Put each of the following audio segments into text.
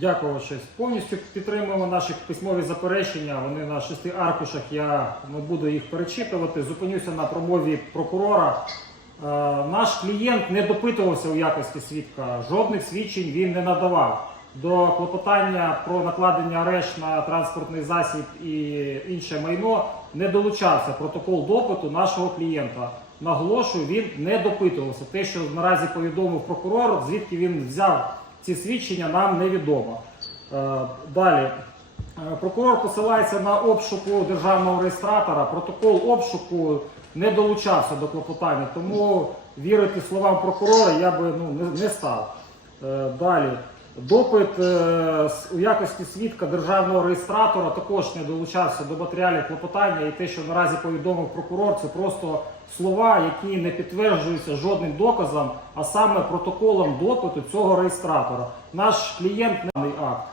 Дякую щось. Повністю підтримуємо наші письмові заперечення. Вони на шести аркушах. Я не буду їх перечитувати. Зупинюся на промові прокурора. Е, Наш клієнт не допитувався у якості свідка. Жодних свідчень він не надавав. До клопотання про накладення арешт на транспортний засіб і інше майно не долучався протокол допиту нашого клієнта. Наголошую, він не допитувався. Те, що наразі повідомив прокурор, звідки він взяв ці свідчення, нам невідомо. Е, Далі. Е, Прокурор посилається на обшуку державного реєстратора. Протокол обшуку не долучався до клопотання, тому вірити словам прокурора я би ну, не, став. Е, Далі. Допит е, у якості свідка державного реєстратора також не долучався до матеріалів клопотання, і те, що наразі повідомив прокурор, це просто слова, які не підтверджуються жодним доказом, а саме протоколом допиту цього реєстратора. Наш клієнт не акт.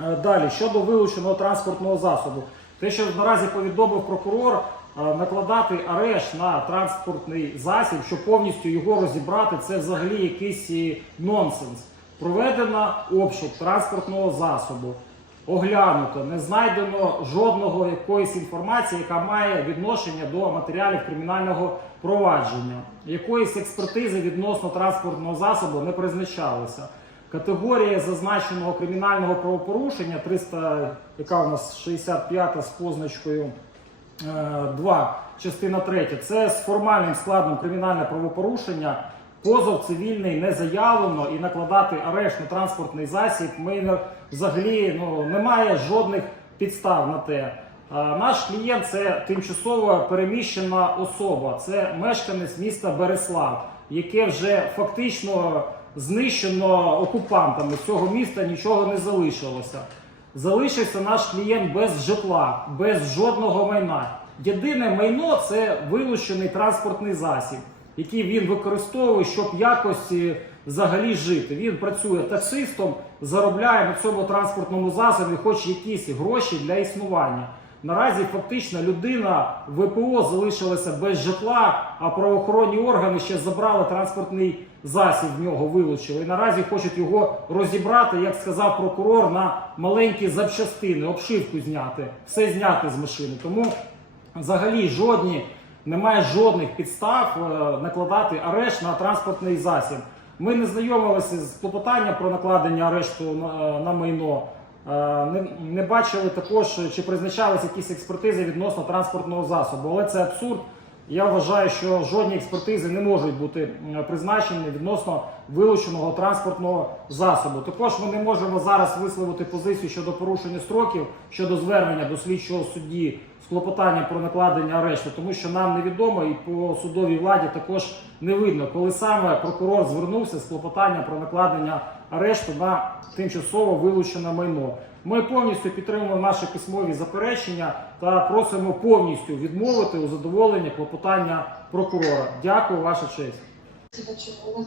Е, Далі, щодо вилученого транспортного засобу, те, що наразі повідомив прокурор, е, накладати арешт на транспортний засіб, щоб повністю його розібрати, це взагалі якийсь нонсенс. Проведено обшук транспортного засобу, оглянуто, не знайдено жодного якоїсь інформації, яка має відношення до матеріалів кримінального провадження. Якоїсь експертизи відносно транспортного засобу не призначалося. Категорія зазначеного кримінального правопорушення 300, яка у нас 65 з позначкою 2, частина 3, це з формальним складом кримінальне правопорушення. Позов цивільний не заявлено і накладати арешт на транспортний засіб ми взагалі ну, немає жодних підстав на те. Наш клієнт це тимчасово переміщена особа, це мешканець міста Береслав, яке вже фактично знищено окупантами. З цього міста нічого не залишилося. Залишився наш клієнт без житла, без жодного майна. Єдине майно це вилучений транспортний засіб, який він використовує, щоб якось е, взагалі жити. Він працює таксистом, заробляє на цьому транспортному засобі хоч якісь гроші для існування. Наразі фактично людина ВПО залишилася без житла, а правоохоронні органи ще забрали транспортний засіб в нього, вилучили. І наразі хочуть його розібрати, як сказав прокурор, на маленькі запчастини, обшивку зняти, все зняти з машини. Тому взагалі жодні немає жодних підстав е, накладати арешт на транспортний засіб. Ми не знайомилися з клопотанням про накладення арешту на, на майно. Е, Не, не бачили також, чи призначалися якісь експертизи відносно транспортного засобу. Але це абсурд. Я вважаю, що жодні експертизи не можуть бути призначені відносно вилученого транспортного засобу. Також ми не можемо зараз висловити позицію щодо порушення строків щодо звернення до слідчого судді з клопотанням про накладення арешту, тому що нам невідомо і по судовій владі також не видно, коли саме прокурор звернувся з клопотанням про накладення арешту на тимчасово вилучене майно. Ми повністю підтримуємо наші письмові заперечення та просимо повністю відмовити у задоволенні клопотання прокурора. Дякую, ваша честь. У?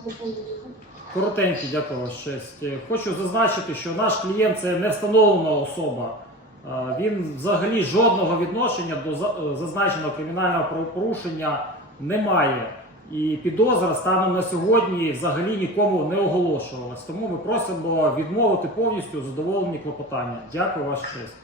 Коротенькі, дякую ваша честь. Хочу зазначити, що наш клієнт це не встановлена особа. Він взагалі жодного відношення до е, зазначеного кримінального правопорушення не має. І підозра станом на сьогодні взагалі нікому не оголошувалась. Тому ми просимо відмовити повністю задоволені клопотання. Дякую, ваша честь.